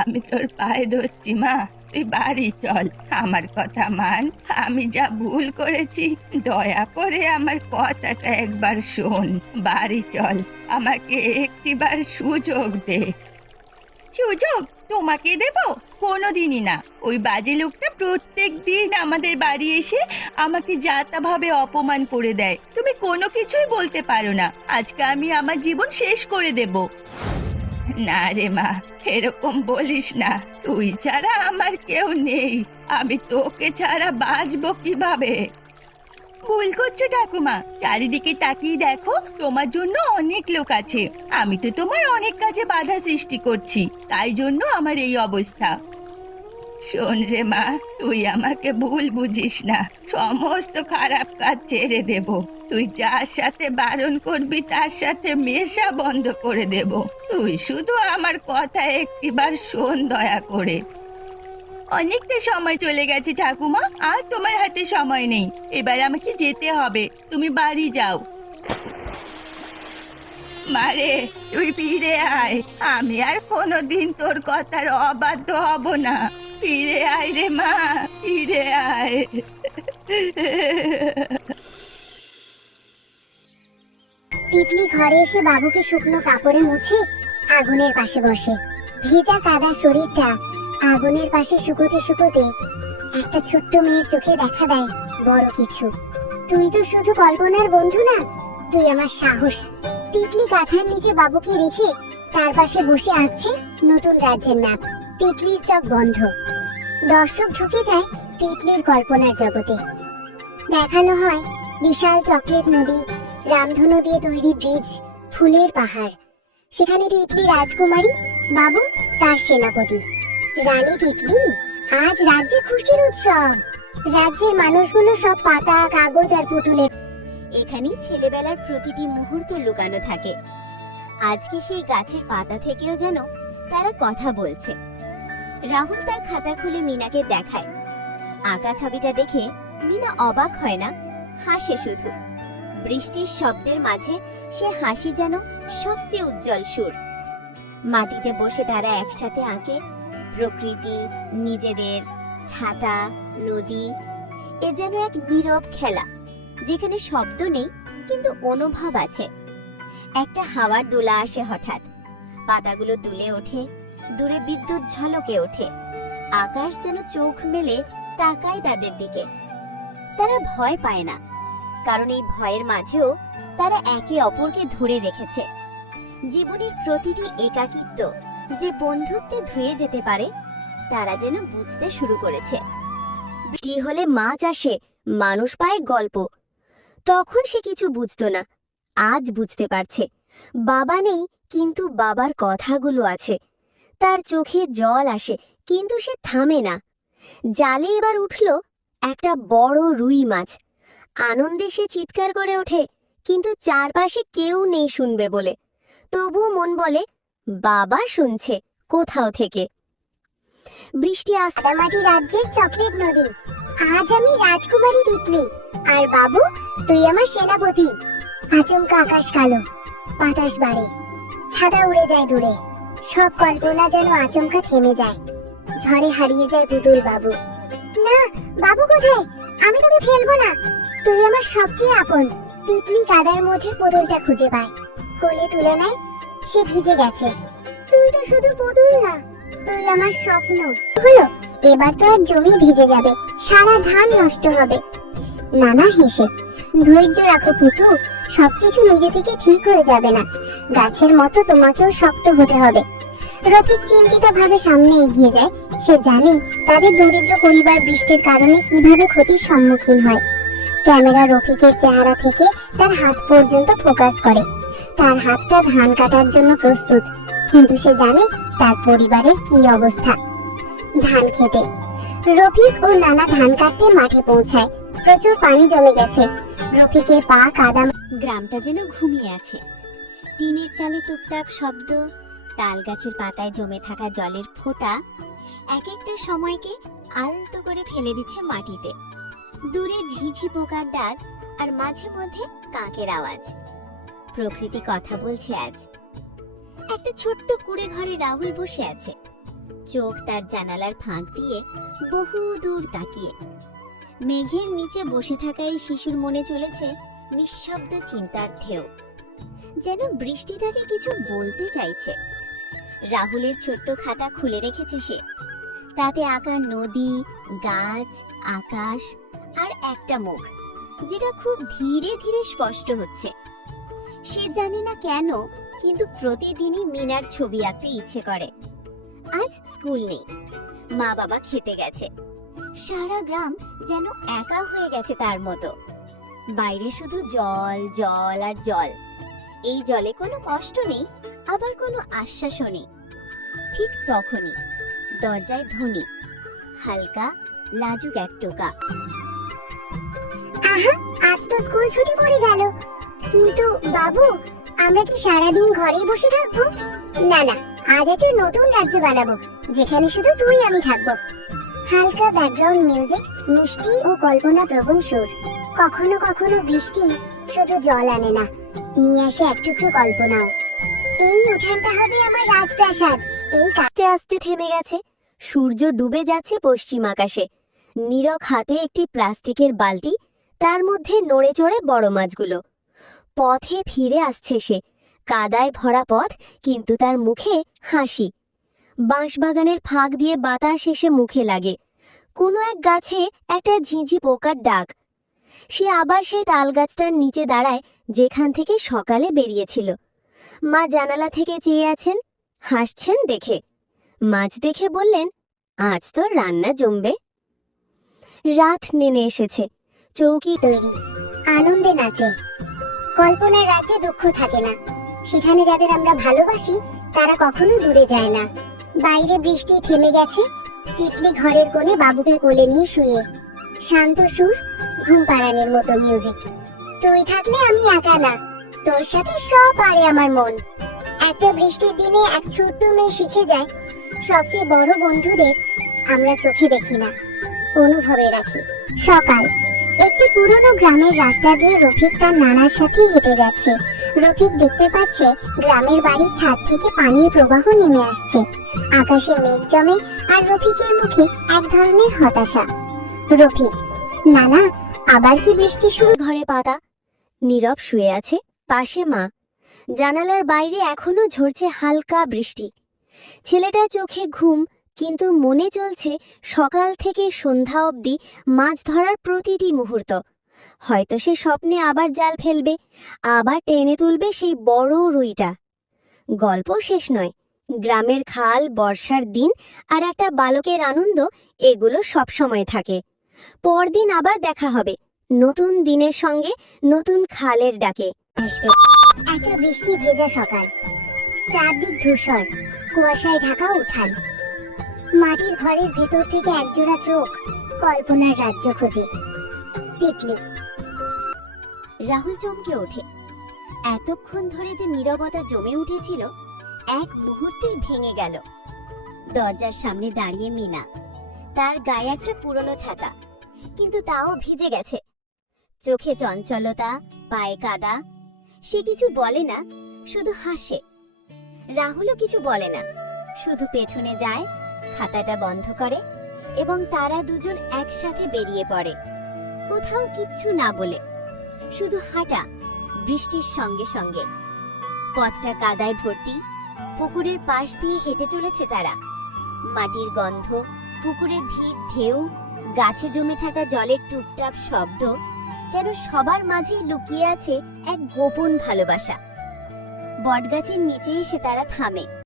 আমি তোর পায়ে ধরছি মা, তুই বাড়ি চল। আমার কথা মান, আমি যা ভুল করেছি দয়া করে আমার কথাটা একবার শোন। বাড়ি চল, আমাকে একটিবার সুযোগ দে। সুযোগ তোমাকে দেব? কোনোদিনই না। ওই বাজে লোকটা প্রত্যেক দিন আমাদের বাড়ি এসে আমাকে যা তা ভাবে অপমান করে দেয়। তুমি কোনো কিছুই বলতে পারো না। আজকে আমি আমার জীবন শেষ করে দেব। না রে মা, এরকম বলিস না। তুই ছাড়া আমার কেউ নেই। আমি তোকে ছাড়া বাঁচবো কিভাবে? ভুল করছো ঠাকুমা, চারিদিকে তাকিয়ে দেখো, তোমার জন্য অনেক লোক আছে। আমি তো তোমার অনেক কাজে বাধা সৃষ্টি করছি, তাই জন্য আমার এই অবস্থা। শোন রে মা, তুই আমাকে ভুল বুঝিস না। সমস্ত খারাপ কাজ ছেড়ে দেব। তুই যার সাথে বারণ করবি তার সাথে মেশা বন্ধ করে দেব। তুই শুধু আমার কথা একটিবার শোন দয়া করে। অনেকটা সময় চলে গেছে ঠাকুমা, আর তোমার হাতে সময় নেই। এবার আমাকে যেতে হবে, তুমি বাড়ি যাও। মারে, তুই ফিরে আয়। আমি আর কোনোদিন তোর কথার অবাধ্য হব না। ফিরে আয় রে মা, ফিরে আয়। তিতলি ঘরে এসে বাবুকে শুকনো কাপড়ে মুছে আগুনের পাশে বসে। ভেজা কাদা শরীরটা আগুনের পাশে শুকোতে শুকোতে একটা ছোট্ট মেয়ের চোখে দেখা দেয় বড় কিছু। তুই তো শুধু কল্পনার বন্ধু না, তুই আমার সাহস। তিতলি কাঁথার নিচে বাবুকে রেখে তার পাশে বসে আঁকছে নতুন রাজ্যের ম্যাপ। তিতলির চোখ বন্ধ। দর্শক ঢুকে যায় তিতলির কল্পনার জগতে। দেখানো হয় বিশাল চকলেট নদী, রামধনু দিয়ে তৈরি ব্রিজ, ফুলের পাহাড়। সেখানে তিতলি রাজকুমারী, বাবু তার সেনাপতি। রানী তিতলি, আজ রাজ্যে খুশির উৎসব। রাজ্যের মানুষগুলো সব পাতা, কাগজ আর পুতুলের। এখানেই ছেলেবেলার প্রতিটি মুহূর্ত লুকানো থাকে। আজকে সেই গাছের পাতা থেকেও যেন তারা কথা বলছে। রাহুল তার খাতা খুলে মিনাকে দেখায়। আঁকা ছবিটা দেখে মিনা অবাক হয় না, হাসে শুধু। বৃষ্টির শব্দের মাঝে সে হাসি যেন সবচেয়ে উজ্জ্বল সুর। মাটিতে বসে তারা একসাথে আঁকে প্রকৃতি, নিজেদের, ছাতা, নদী। এ যেন এক নীরব খেলা, যেখানে শব্দ নেই কিন্তু অনুভব আছে। একটা হাওয়ার দোলা আসে হঠাৎ, পাতাগুলো দুলে ওঠে, দূরে বিদ্যুৎ ঝলকে ওঠে। আকাশ যেন চোখ মেলে তাকায় তাদের দিকে। তারা ভয় পায় না, কারণ এই ভয়ের মাঝেও তারা একে অপরকে ধরে রেখেছে। জীবনের প্রতিটি একাকিত্ব যে বন্ধুত্বে ধুয়ে যেতে পারে, তারা যেন বুঝতে শুরু করেছে। বৃষ্টি হলে মাছ আসে, মানুষ পায় গল্প। তখন সে কিছু বুঝতো না, আজ বুঝতে পারছে। বাবা নেই, কিন্তু বাবার কথাগুলো আছে। তার চোখে জল আসে, কিন্তু সে থামে না। জালে এবার উঠল একটা বড় রুই মাছ। আনন্দে সে চিৎকার করে ওঠে, কিন্তু চারপাশে কেউ নেই শুনবে বলে। তবুও মন বলে, বাবা শুনছে কোথাও থেকে। বৃষ্টি আসতে মাটি রাজ্যের চকলেট নদী। আজ আমি রাজকুমারী তিতলি, আর বাবু তুই আমার সেনাপতি। আচমকা আকাশ কালো, বাতাস বাড়ে, ছাতা উড়ে যায় দূরে। সব কল্পনা যেন আচমকা থেমে যায়। ঝড়ে হারিয়ে যায় পুতুল বাবু। না, বাবু কোথায়? আমি তোকে ফেলবো না, তুই আমার সবচেয়ে আপন। তিতলি কাদার মধ্যে পুতুলটা খুঁজে পায়, কোলে তুলে নেয়। সে ভিজে গেছে। তুই তো শুধু পুতুল না, তুই আমার স্বপ্ন। হলো, এবার তো আর জমি ভিজে যাবে, সারা ধান নষ্ট হবে। নানা হেসে, ধৈর্য রাখো পুতু, সবকিছু নিজে থেকে ঠিক হয়ে যাবে না। গাছের মতো তোমাকেও শক্ত হতে হবে। রফিক চিন্তিত ভাবে সামনে এগিয়ে যায়। সে জানে তাদের দরিদ্র পরিবার বৃষ্টির কারণে কিভাবে ক্ষতির সম্মুখীন হয়। ক্যামেরা রফিকের চেহারা থেকে তার হাত পর্যন্ত ফোকাস করে। তার হাতটা ধান কাটার জন্য প্রস্তুত, কিন্তু সে জানে তার পরিবারের কি অবস্থা। ধান খেতে রফিক ও নানা ধান কাটতে মাঠে পৌঁছায়। প্রচুর পানি জমে গেছে, রফিকের পা কাদা। গ্রামটা যেন ঘুমিয়ে আছে। টিনের চালে টুকটাক শব্দ, তাল গাছের পাতায় জমে থাকা জলের ফোঁটা এক একটা সময়কে আলতো করে ফেলে দিচ্ছে মাটিতে। দূরে ঝিঝি পোকার ডাক, আর মাঝে মধ্যে কাকের আওয়াজ। প্রকৃতি কথা বলছে আজ। একটা ছোট্ট কুড়ে ঘরে রাহুল বসে আছে। চোখ তার জানালার ফাঁক দিয়ে বহু দূর তাকিয়ে। মেঘের নিচে বসে থাকা এই শিশুর মনে চলেছে নিঃশব্দ চিন্তার ঢেউ, যেন বৃষ্টি তাকে কিছু বলতে চাইছে। রাহুলের ছোট্ট খাতা খুলে রেখেছে সে, তাতে আঁকা নদী, গাছ, আকাশ আর একটা মুখ, যেটা খুব ধীরে ধীরে স্পষ্ট হচ্ছে। সে জানে না কেন, কিন্তু প্রতিদিনই মিনার ছবি আঁকতে ইচ্ছে করে। আজ স্কুল নেই, মা বাবা খেতে গেছে, সারা গ্রাম যেন একা হয়ে গেছে তার মতো। বাইরে শুধু জল জল আর জল। এই জলে কোনো কষ্ট নেই, আবার কোনো আশ্বাসও নেই। ঠিক তখনই দরজায় ধ্বনি, হালকা লাজুক এক টোকা। আহা, আজ তো স্কুল ছুটি পড়ে গেল, কিন্তু বাবু আমরা কি সারাদিন ঘরেই বসে থাকবো? না না, আজ একটা নতুন রাজ্য বানাবো, যেখানে শুধু তুই আমি থাকবো। হালকা ব্যাকগ্রাউন্ড মিউজিক, মিষ্টি ও কল্পনা প্রবণ সুর। কখনো কখনো বৃষ্টি শুধু জল আনে না, নিয়ে আসে এক টুকরো কল্পনাও। এই উঠানটা হবে আমার রাজপ্রাসাদ। এই আস্তে আস্তে থেমে গেছে। সূর্য ডুবে যাচ্ছে পশ্চিম আকাশে। নীরব হাতে একটি প্লাস্টিকের বালতি, তার মধ্যে নড়ে চড়ে বড় মাছগুলো। পথে ফিরে আসছে সে, কাদায় ভরা পথ, কিন্তু তার মুখে হাসি। বাঁশবাগানের ফাঁক দিয়ে বাতাস এসে মুখে লাগে। কোনো এক গাছে একটা ঝিঁঝি পোকার ডাক। সে আবার সেই তাল গাছটার নিচে দাঁড়ায়, যেখান থেকে সকালে বেরিয়েছিল। মা জানালা থেকে চেয়ে আছেন, হাসছেন দেখে। মাছ দেখে বললেন, আজ তো রান্না জমবে। রাত নেমে এসেছে, চৌকি তৈরি, আনন্দে নাচে। কল্পনার রাজ্যে দুঃখ থাকে না, সেখানে যাদের আমরা ভালোবাসি তারা কখনো দূরে যায় না। বাইরে বৃষ্টি থেমে গেছে, তিতলি ঘরের কোণে বাবুকে কোলে নিয়ে শুয়ে। শান্ত সুর, ঘুম পাড়ানোর মতো মিউজিক। তুই থাকলে আমি একা না, তোর সাথে সব পারে আমার মন। একটা বৃষ্টির দিনে এক ছোট্ট মেয়ে শিখে যায়, সবচেয়ে বড় বন্ধুদের আমরা চোখে দেখি না, অনুভবে রাখি। সকাল, একটি পুরনো গ্রামের রাস্তা দিয়ে রফিক তার নানার সাথে হেঁটে যাচ্ছে। রফিক দেখতে পাচ্ছে গ্রামের বাড়ির ছাদ থেকে পানির প্রবাহ নেমে আসছে। আকাশে মেঘ জমে, আর রফিকের মুখে এক ধরনের হতাশা। রফিক, নানা আবার কি বৃষ্টি শুরু? ঘরে পাতা, নীরব শুয়ে আছে, পাশে মা। জানালার বাইরে এখনো ঝরছে হালকা বৃষ্টি। ছেলেটা চোখে ঘুম, কিন্তু মনে চলছে সকাল থেকে সন্ধ্যা অবধি মাছ ধরার প্রতিটি মুহূর্ত। হয়তো সে স্বপ্নে আবার জাল ফেলবে, আবার টেনে তুলবে সেই বড় রুইটা। গল্প শেষ নয়। গ্রামের খাল, বর্ষার দিন আর একটা বালকের আনন্দ, এগুলো সব সময় থাকে। পরদিন আবার দেখা হবে, নতুন দিনের সঙ্গে, নতুন খালের ডাকে। আসবে একটা বৃষ্টি ভেজা সকাল, চারদিক ধূসর, কুয়াশায় ঢাকা উঠান। মাটির ঘরের ভেতর থেকে একজোড়া চোখ কল্পনার রাজ্য খোঁজে। তিতলি। রাহুল চমকে ওঠে। এতক্ষণ ধরে যে নীরবতা জমে উঠেছিল, এক মুহূর্তেই ভেঙে গেল। দরজার সামনে দাঁড়িয়ে মিনা, তার গায়ে একটা পুরনো ছাতা, কিন্তু তাও ভিজে গেছে। চোখে চঞ্চলতা, পায়ে কাদা। সে কিছু বলে না, শুধু হাসে। রাহুলও কিছু বলে না, শুধু পেছনে যায়, খাতাটা বন্ধ করে, এবং তারা দুজন একসাথে বেরিয়ে পড়ে, কোথাও কিচ্ছু না বলে, শুধু হাঁটা বৃষ্টির সঙ্গে সঙ্গে। পথটা কাদায় ভর্তি, পুকুরের পাশ দিয়ে হেঁটে চলেছে তারা। মাটির গন্ধ, পুকুরের ধীর ঢেউ, গাছে জমে থাকা জলের টুপটাপ শব্দ, যেন সবার মাঝেই লুকিয়ে আছে এক গোপন ভালোবাসা। বটগাছের নিচে এসে তারা থামে।